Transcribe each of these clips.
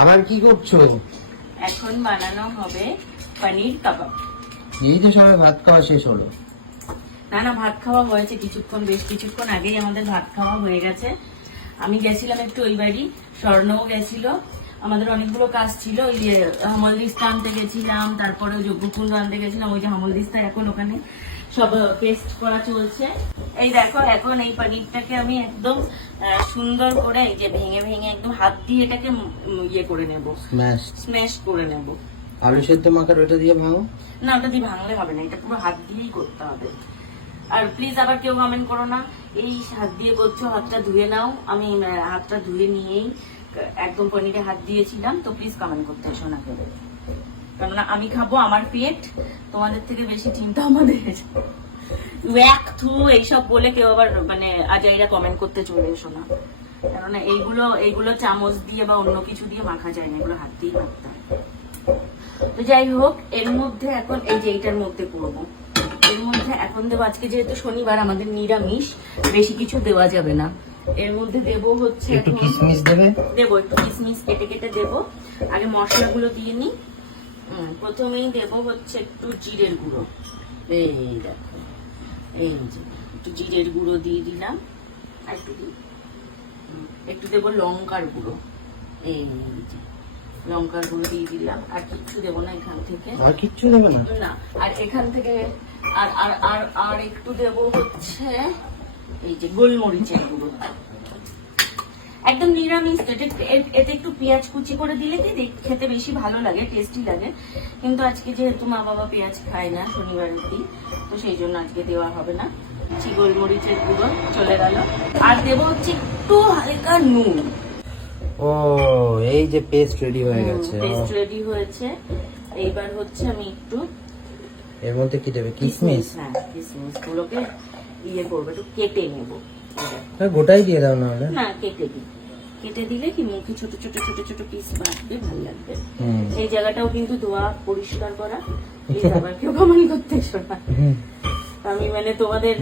আবার কি করছো? এখন বানানো হবে পনির কাবাব। এই তো সবাই ভাত খাওয়া শেষ হলো। না ভাত খাওয়া হয়েছে বেশ কিছুক্ষণ আগেই আমাদের ভাত খাওয়া হয়ে গেছে। আমি গেছিলাম একটু ওই বাড়ি, স্বর্ণও গেছিল, আমাদের অনেকগুলো কাজ ছিল। ওই হামলদিস্তা আনতে গেছিলাম, তারপরে ওই যজ্ঞকুণ্ড আনতে গেছিলাম। ওই যে হামলদিস্তা এখন ওখানে সব পেস্ট করা চলছে। এই দেখো এখন এই পনিরটাকে আমি একদম সুন্দর করে এই যে ভেঙে ভেঙে একদম হাত দিয়ে এটাকে ইয়ে করে নেব, স্ম্যাশ করে নেব। আলু সেদ্ধ মাখার ওটা দিয়ে ভাঙো না, ওটা দিয়ে ভাঙলে হবে না, এটা পুরো হাত দিয়েই করতে হবে। আর প্লিজ আবার কেউ কমেন্ট করো না এই হাত দিয়ে করছো, হাতটা ধুয়ে নাও। আমি হাতটা ধুয়ে নিয়েই একদম পনিরে হাত দিয়েছিলাম, তো প্লিজ কমেন্ট করতে এসো না কেউ, কেননা আমি খাবো, আমার পেট, তোমাদের থেকে বেশি চিন্তা আমাদের। এইসব বলে কেউ আবার মানে আজাইরা কমেন্ট করতে চলে এসো না, কেননা এইগুলো চামচ দিয়ে বা অন্য কিছু দিয়ে মাখা যায় না, এগুলো হাত দিয়ে মাখতে হয়। তো যাই হোক, এর মধ্যে এখন এই যে এইটার মধ্যে করবো, এর মধ্যে এখন দেবো, আজকে যেহেতু শনিবার আমাদের নিরামিষ, বেশি কিছু দেওয়া যাবে না। এর মধ্যে দেবো হচ্ছে একটু কিশমিশ দেবো, একটু কিশমিশ কেটে কেটে দেবো। আগে মশলাগুলো দিয়ে নিই। প্রথমেই দেবো হচ্ছে একটু জিরের গুঁড়ো। এই দেখো, এই যে একটু জিরের গুঁড়ো দিয়ে দিলাম, আর একটু দেবো লঙ্কার গুঁড়ো। এই যে লঙ্কার গুঁড়ো দিয়ে দিলাম, আর কিচ্ছু দেবো না এখান থেকে, আর কিচ্ছু দেবো না। আর এখান থেকে আর আর আর আর একটু দেবো হচ্ছে এই যে গোলমরিচের গুঁড়ো। একদম নিরামিষ, এতে একটু পেঁয়াজ কুচি করে দিলে কি খেতে বেশি ভালো লাগে, টেস্টি লাগে। কিন্তু আজকে যেহেতু মা বাবা পেঁয়াজ খায় না শনিবারের দিন, তো সেই জন্য আজকে দেওয়া হবে না। গোলমরিচের গুঁড়ো চলে গেল, আর দেবো হচ্ছে একটু হালকা নুন। ও, এই যে পেস্ট রেডি হয়ে গেছে, পেস্ট রেডি হয়েছে। এইবার হচ্ছে আমি একটু এর মধ্যে কি দেবে? কিশমিশ। হ্যাঁ, কিশমিশ গুলোকে ইয়ে করবো, একটু কেটে নেবো। গোটাই দিয়ে দাও না? না, কেটে দিলে কি মুখে ছোট ছোট ছোট ছোট পিস বাঁধবে, ভালো লাগবে। এই জায়গাটাও কিন্তু ধোয়া পরিষ্কার করা, আবার কেউ কমেন্ট করতে এসো না। আমি মানে তোমাদের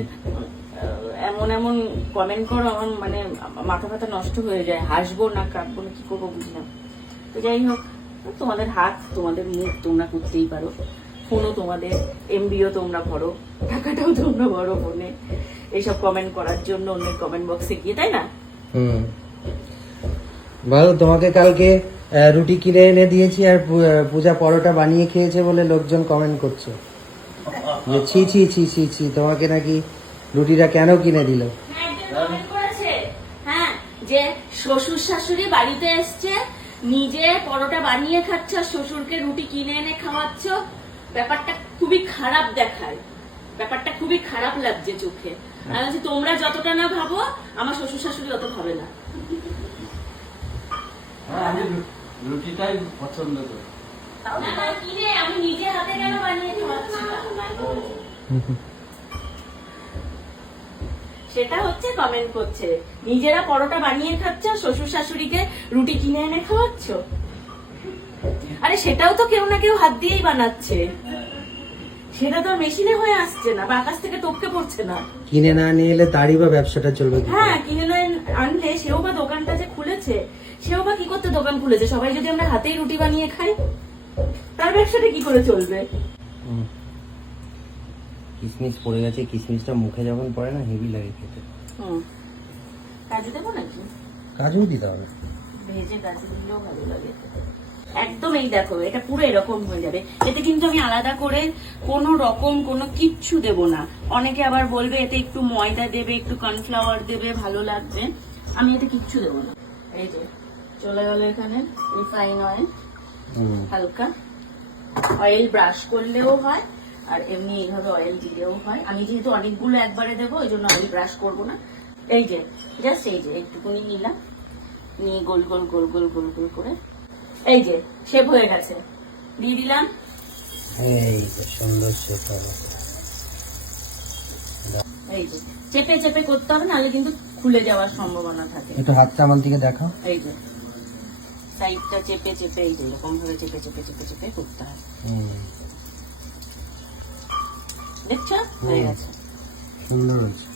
এমন এমন কমেন্ট করো, আমার মানে মাথা ব্যথা নষ্ট হয়ে যায়, হাসবো না কাঁদবো না কি করবো বুঝলাম। তো যাই হোক, তোমাদের হাত তোমাদের মুখ তোমরা করতেই পারো, ফোনও তোমাদের, এমবিও তোমরা ভরো, টাকাটাও তোমরা ভরো ফোনে এইসব কমেন্ট করার জন্য অন্যের কমেন্ট বক্সে গিয়ে, তাই না? ভালো, তোমাকে কালকে রুটি কিনে এনে দিয়েছি আর পূজা পরোটা বানিয়ে খেয়েছে বলে লোকজন কমেন্ট করছে যে ছি ছি ছি ছি ছি, তোমাকে নাকি রুটিটা কেন কিনে দিল। হ্যাঁ, যে শ্বশুর শাশুড়ি বাড়িতে এসছে, নিজে পরোটা বানিয়ে খাচ্ছ, শ্বশুরকে রুটি কিনে এনে খাওয়াচ্ছ, ব্যাপারটা খুবই খারাপ দেখায়, ব্যাপারটা খুবই খারাপ লাগছে চোখে। আর তোমরা যতটা না ভাবো, আমার শ্বশুর শাশুড়ি অত ভাবে না। আমি রুটিটাই পছন্দ করি, আমি নিজে হাতে কেন বানিয়ে খাওয়াচ্ছি, সেটা হচ্ছে কমেন্ট করছে। নিজেরা পরোটা বানিয়ে খাচ্ছ, শ্বশুর শাশুড়িকে রুটি কিনে এনে খাওয়াচ্ছ। আরে সেটাও তো কেউ না কেউ হাত দিয়েই বানাচ্ছে, সেটা তো মেশিনে হয়ে আসছে না, বা আকাশ থেকে টপকে পড়ছে না। কিনে না নিয়ে এলে তারই বা ব্যবসাটা চলবে কি? হ্যাঁ, কিনে না আনলে সেও বা দোকানটা যে খুলেছে, সেও বা কি করতে দোকান খুলেছে। সবাই যদি আমরা হাতেই রুটি বানিয়ে খাই, তার ব্যবসাটা কি করে চলবে? কিশমিশ পড়ে গেছে, কিশমিশটা মুখে যখন পড়ে না হেভি লাগে খেতে। কাজু দেবো নাকি? কাজু দিতে হবে, ভেজে কাজু দিলেও ভালো লাগে। একদম এই দেখো, এটা পুরো এরকম হয়ে যাবে। এতে কিন্তু আমি আলাদা করে কোনো রকম কোনো কিচ্ছু দেব না। অনেকে আবার বলবে এতে একটু ময়দা দেবে, একটু কর্নফ্লাওয়ার দেবে, ভালো লাগবে। আমি এতে কিচ্ছু দেবো না। এই যে চলে গেল এখানে রিফাইন অয়েল, হালকা অয়েল ব্রাশ করলেও হয়, আর এমনি এইভাবে অয়েল দিলেও হয়। আমি যেহেতু অনেকগুলো একবারে দেবো, ওই জন্য অয়েল ব্রাশ করবো না। এই যে জাস্ট এই যে একটুকুনি নিলাম, নিয়ে গোল গোল গোল গোল গোল গোল করে এই যে শেপ হয়ে গেছে, দিয়ে দিলাম। এই যে সুন্দর শেপ হলো। এই যে চেপে চেপে করতে হবে, নাহলে কিন্তু খুলে যাওয়ার সম্ভাবনা থাকে। একটু হাতটা আমার দিকে দেখাও। এই যে সাইডটা চেপে চেপে, এই যে এরকম ভাবে চেপে চেপে চেপে চেপে করতে হয়। দেখছো হয়ে গেছে, সুন্দর হয়েছে।